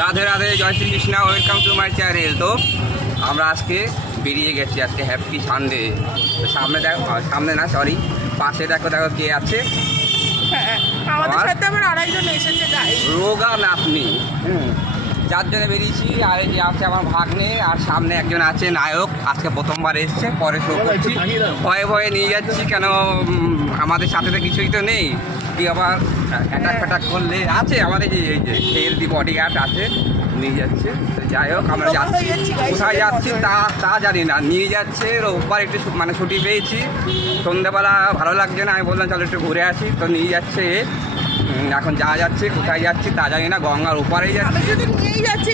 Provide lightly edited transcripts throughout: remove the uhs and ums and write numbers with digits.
রাধে রাধে, জয় Shrikrishna, welcome to my channel. তো আমরা আজকে বেরিয়ে গেছি, আজকে হ্যাপি সানডে। সামনে দেখো, সামনে না সরি, পাশে দেখো দেখো কে আছে, রোগা নাতনি, যার জন্য বেরিয়েছি। আর এই যে আছে আমার ভাগ্নে, আর সামনে একজন আছে নায়ক, আজকে প্রথমবার এসছে, পরে শো করছি। ভয়ে ভয়ে নিয়ে যাচ্ছি, কেন আমাদের সাথে তো কিছুই তো নেই, কি আবার অ্যাটাক ফ্যাটাক করলে আছে আমাদের এই যে হেলদি বডিগার্ড আছে, নিয়ে যাচ্ছে। যাই হোক, আমরা যাচ্ছি, কোথায় যাচ্ছি তা জানি না, নিয়ে যাচ্ছে। রোববার একটু মানে ছুটি পেয়েছি, সন্ধ্যেবেলা ভালো লাগছে না, আমি বললাম চলো একটু ঘুরে আসি, তো নিয়ে যাচ্ছে। এখন যাওয়া যাচ্ছে, কোথায় যাচ্ছি তা জানি না, গঙ্গার ওপারেই যাচ্ছি।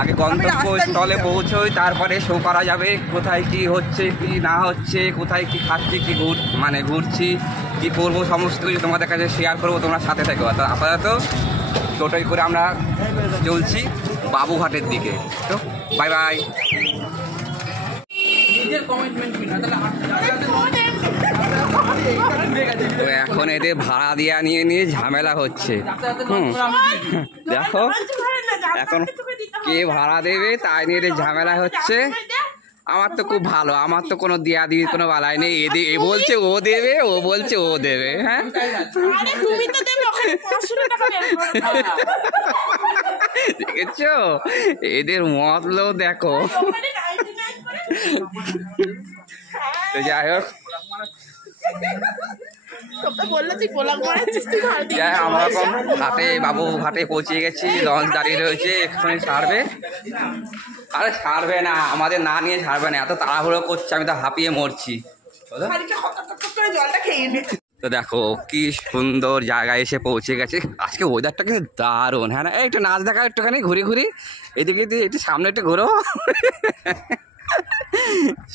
আগে গন্তব্যস্থলে পৌঁছোই, তারপরে শো করা যাবে কোথায় কি হচ্ছে কি না হচ্ছে, কোথায় কি খাচ্ছি, কি ঘুরছি, কি করবো, সমস্ত কিছু তোমাদের কাছে শেয়ার করবো, তোমরা সাথে থেকো। আপাতত টোটোই করে আমরা চলছি বাবুঘাটের দিকে। তো বাই বাই। তো এখন এদের ভাড়া দেওয়া নিয়ে ঝামেলা হচ্ছে। দেখো এখন কে ভাড়া দেবে তাই নিয়ে এদের ঝামেলা হচ্ছে। আমার তো খুব ভালো, আমার তো কোনো দেয়া দিয়ে কোনো বালাই নেই। এ বলছে ও দেবে, ও বলছে ও দেবে। হ্যাঁ, দেখেছো এদের মতলব দেখো। তো যাই হোক, আমরা ঘাটে বাবু ঘাটে পৌঁছে গেছি, লঞ্চ দাঁড়িয়ে রয়েছে, এক্ষুনি ছাড়বে। আরে ছাড়বে না, আমাদের না নিয়ে ছাড়বে না, এত তাড়াহুড়ো করছে, আমি তো হাঁপিয়ে মরছি। তো দেখো কি সুন্দর জায়গায় এসে পৌঁছে গেছে। আজকে ওয়েদারটা কিন্তু দারুণ। হ্যাঁ না, একটু নাচ দেখা, একটুখানি ঘুরি এদিকে একটু সামনে একটু ঘুরো।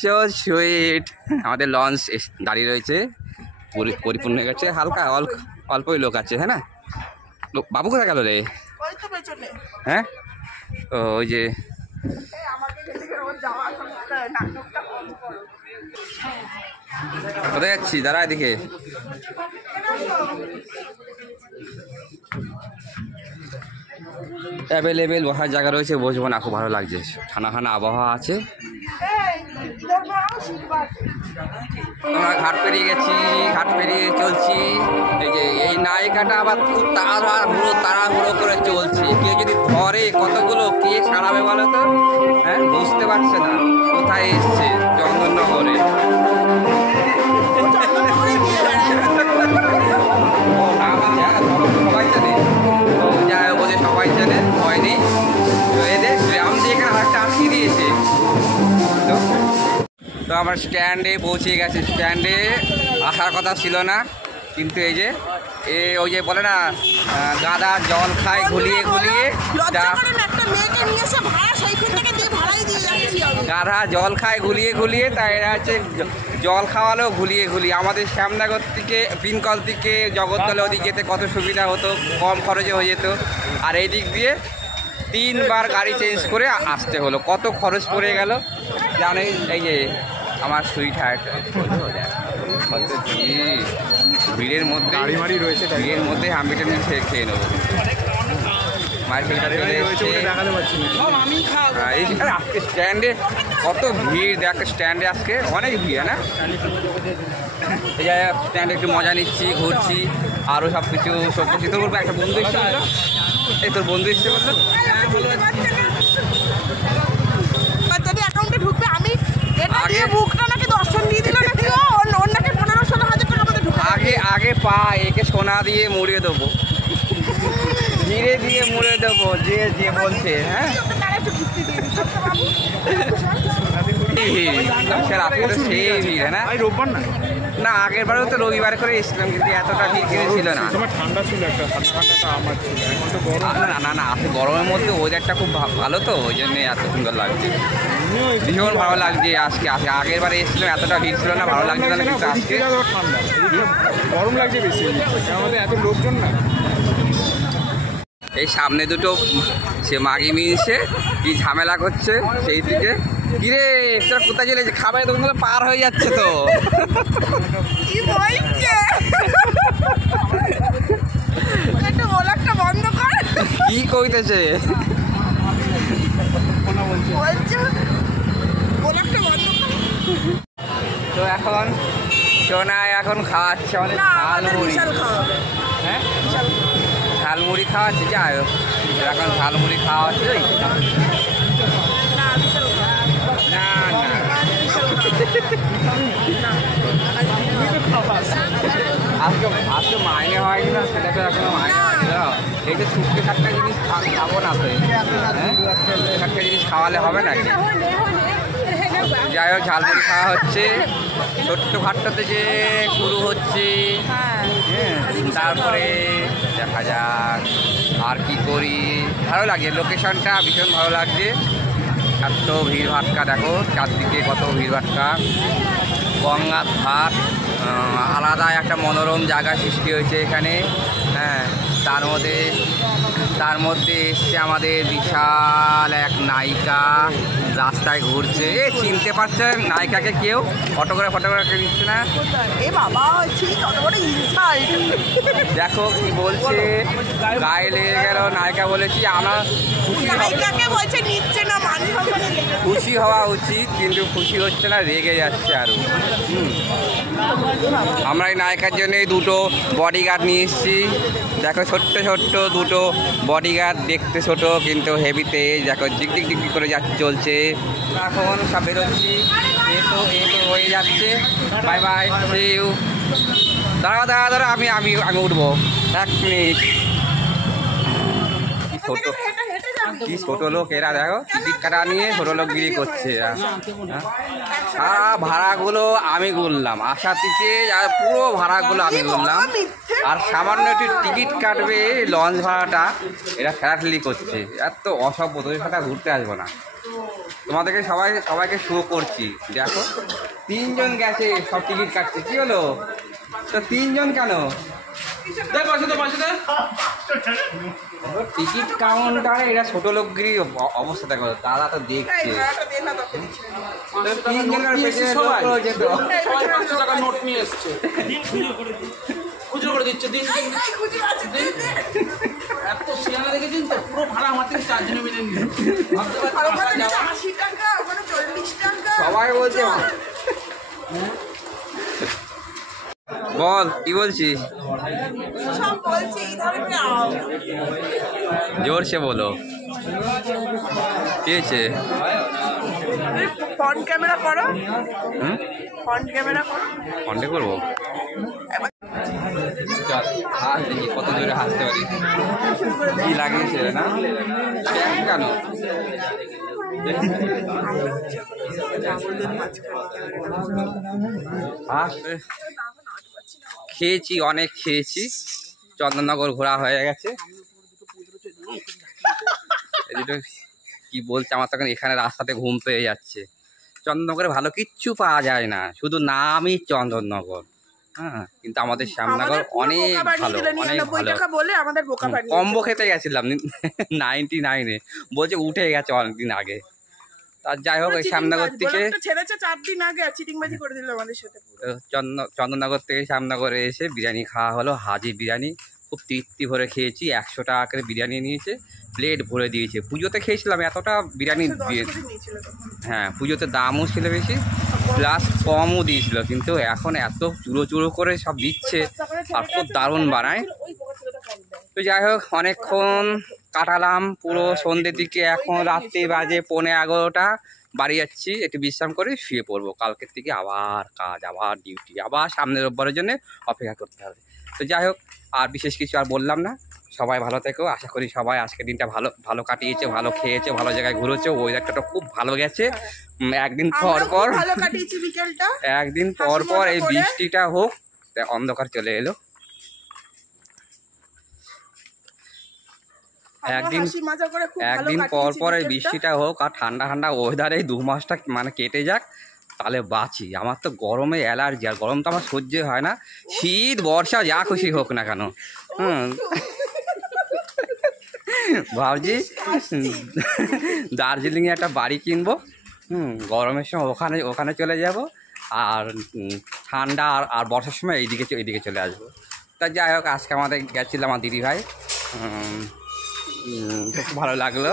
So sweet. আমাদের লঞ্চ দাঁড়িয়ে রয়েছে, পরিপূর্ণ হয়ে গেছে, হালকা অল্পই লোক আছে। হ্যাঁ না, বাবু কোথায় গেল রে? হ্যাঁ, ওই যে কোথায় যাচ্ছি দাঁড়া, এদিকে অ্যাভেলেবেল বসার জায়গা রয়েছে, বসবো না, খুব ভালো লাগছে, ঠান্ডা ঠান্ডা আবহাওয়া আছে। আমরা ঘাট পেরিয়ে গেছি, ঘাট পেরিয়ে চলছি। এই যে এই নায়িকাটা আবার খুব তাড়াহুড়ো করে চলছে, কে যদি ধরে কতগুলো কে ছাড়াবে বলো তো? হ্যাঁ, বুঝতে পারছে না কোথায় এসছে, চন্দননগরে। সবাই জানে, যাই বোঝে, সবাই জানে, ভয় নেই। এদের গ্রাম দিয়ে এখানে আরেকটা আটকে দিয়েছে। তো আমার স্ট্যান্ডে পৌঁছে গেছে, স্ট্যান্ডে আসার কথা ছিল না, কিন্তু এই যে ওই যে বলে না, গাদা জল খায় ঘুলিয়ে গাধা জল খায় ঘুলিয়ে, তাই এরা হচ্ছে জল খাওয়ালেও ঘুলিয়ে আমাদের শ্যামনগর থেকে পিনকল থেকে জগদ্দলে ওদিক যেতে কত সুবিধা হতো, কম খরচে হয়ে যেত। আর এই দিক দিয়ে 3 বার গাড়ি চেঞ্জ করে আসতে হলো, কত খরচ পড়ে গেল জানেন। এই যে আমার সুইট হার্ট, ভিড়ের মধ্যে হামিটা নিয়ে খেয়ে নেবো। মায়ের আজকে স্ট্যান্ডে কত ভিড়, দেখ স্ট্যান্ডে আজকে অনেক ভিড়। না, এই স্ট্যান্ডে একটু মজা নিচ্ছি, ঘুরছি, আরও সব কিছু তোর বলবো। একটা বন্ধু এসছে বললো, এই তোর বন্ধু এসছে বললো আগে পা একে সোনা দিয়ে মুড়িয়ে দেবো, ধীরে দিয়ে মুড়ে দেবো, যে বলছে। হ্যাঁ, সেই ভিড়। না না, আগের বারেও তো রবিবারে করে এসেছিলাম, কিন্তু এতটা ভিড় ছিল না। না, আজকে গরমের মধ্যে ওয়েদারটা খুব ভালো, তো ওই জন্যে এত সুন্দর লাগছে, ভীষণ ভালো লাগছে। আজকে আগের বারে এসেছিলাম, এতটা ভিড় ছিল না, ভালো লাগছে না, কিন্তু আজকে গরম লাগছে বেশি, আমাদের এত লোকজন না। এই সামনে দুটো সে মাগি মিলছে, কি ঝামেলা করছে সেই দিকে। কিরে তোরা কোথায় চলে খাবারের দোকানগুলো পার হয়ে যাচ্ছে তো। বন্ধ কর। কি কইতেছে? তো এখন সোনায় এখন খাওয়াচ্ছে অনেক ঝালমুড়ি। হ্যাঁ ঝালমুড়ি খাওয়াচ্ছে, যাই হোক এখন ঝালমুড়ি খাওয়াচ্ছে। না না আজকে মাইনে হয়নি না, সেটা তো এখনো মাইনে হয়নি না। এই যে শুক্তি একটা জিনিস খাবো না তো, হ্যাঁ একটা জিনিস খাওয়ালে হবে নাকি? যাই হোক ঝালমুড়ি খাওয়া হচ্ছে, ছোট্ট খাট্ট থেকে শুরু হচ্ছে। হ্যাঁ তারপরে দেখা যাক আর কি করি। ভালো লাগে, লোকেশনটা ভীষণ ভালো লাগছে। এত ভিড় ভাটকা দেখো চারদিকে, কত ভিড় ভাটকা। গঙ্গার ঘাট, আলাদা একটা মনোরম জায়গা সৃষ্টি হয়েছে এখানে। হ্যাঁ তার মধ্যে এসছে আমাদের বিশাল এক নায়িকা, রাস্তায় ঘুরছে। চিনতে পারছেন নায়িকাকে কেউ? ফটোগ্রাফ নিচ্ছে না? দেখো কি বলছে, গায়ে লেগে গেল। নায়িকা বলেছি আমার খুশি হওয়া উচিত, কিন্তু খুশি হচ্ছে না, রেগে যাচ্ছে আরো। আমরা এই নায়িকার জন্য দুটো বডিগার্ড নিয়ে এসেছি। দেখো ছোট্ট ছোট্ট দুটো বডিগার্ড, দেখতে ছোট কিন্তু হেভিতে। দেখো জিক করে চলছে। এখন সব বেরোচ্ছি, এ তো হয়ে যাচ্ছে। Bye bye, see you. দাঁড়া আমি উঠবো, 1 মিনিট। কি ছোট লোক এরা, দেখো টিকিট কাটা নিয়ে ছোট লোকগিরি করছে। সারা ভাড়াগুলো আমি গুনলাম, আশা থেকে পুরো ভাড়াগুলো আমি গুনলাম। আর সামান্য একটু টিকিট কাটবে লঞ্চ ভাড়াটা, এরা খেলাঠেলি করছে। এত অসভ্য, তোদের সাথে ঘুরতে আসবো না। তোমাদেরকে সবাইকে শো করছি। দেখো 3 জন গেছে, সব টিকিট কাটছে। কি হলো তো 3 জন কেন? টিকিট কাউন্টারে এরা ছোট লোকগিরি অবস্থা দেখো। দাদা তো দেখছে 3 জনের পেছনে যেত। নোট নিয়ে এসছে, খুচরো করে দিচ্ছে। এত সিয়ানা দেখেছেন তো, পুরো ভাড়া আমার থেকে 4 জনে মিলে নিয়ে। সবাই বলছে। বল কি বলছিস? জোরসে বলো, কি হয়েছে? ফ্রন্ট ক্যামেরা করো। ফ্রন্ট ক্যামেরা করো। ফন্টে করবো? হাস দেখি কত জোরে হাসতে পারি। কি লাগিয়েছে না কেন? খেয়েছি, অনেক খেয়েছি। চন্দননগর ঘোরা হয়ে গেছে। কি বলছে, আমার তখন এখানে রাস্তাতে ঘুম পেয়ে যাচ্ছে। চন্দননগরে ভালো কিচ্ছু পাওয়া যায় না, শুধু নামই চন্দননগর। হ্যাঁ কিন্তু আমাদের শ্যামনগর অনেক ভালো, অনেক ভালো। কম্বো খেতে গেছিলাম 99-এ, বলছে উঠে গেছে অনেকদিন আগে। তার যাই হোক, এই শ্যামনগর থেকে চন্দননগর থেকে শ্যামনগরে এসে বিরিয়ানি খাওয়া হলো। হাজি বিরিয়ানি খুব তৃপ্তি ভরে খেয়েছি। 100 টাকা করে বিরিয়ানি নিয়েছে, প্লেট ভরে দিয়েছে। পুজোতে খেয়েছিলাম এতটা বিরিয়ানি দিয়ে। হ্যাঁ পুজোতে দামও ছিল বেশি, প্লাস কমও দিয়েছিল। কিন্তু এখন এত চুড়ো করে সব দিচ্ছে, আর খুব দারুণ বানায়। তো যাই হোক অনেকক্ষণ কাটালাম, পুরো সন্ধ্যের দিকে। এখন রাত্রি বাজে 11:15। বাড়ি যাচ্ছি, একটু বিশ্রাম করে শুয়ে পড়বো। কালকের থেকে আবার কাজ, আবার ডিউটি, আবার সামনের রোববারের জন্য অপেক্ষা করতে হবে। তো যাই হোক আর বিশেষ কিছু আর বললাম না। সবাই ভালো থেকো, আশা করি সবাই আজকের দিনটা ভালো কাটিয়েছে, ভালো খেয়েছে, ভালো জায়গায় ঘুরেছে। ওয়েদারটা খুব ভালো গেছে। একদিন পর এই বৃষ্টিটা হোক, অন্ধকার চলে এলো। একদিন পর এই বৃষ্টিটা হোক, আর ঠান্ডা ওয়েদারে 2 মাসটা মানে কেটে যাক, তাহলে বাঁচি। আমার তো গরমে অ্যালার্জি, আর গরম তো আমার সহ্য হয় না। শীত বর্ষা যা খুশি হোক না কেন, ভাবছি দার্জিলিংয়ে একটা বাড়ি কিনবো। গরমের সময় ওখানে চলে যাব, আর ঠান্ডা আর বর্ষার সময় এইদিকে চলে আসবো। তা যাই হোক আজকে আমাদের গেছিলাম আমার দিদিভাই খুব ভালো লাগলো।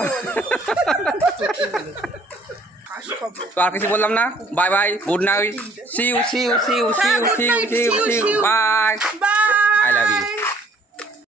তো আর কিছু বললাম না, bye bye, good night, see you by.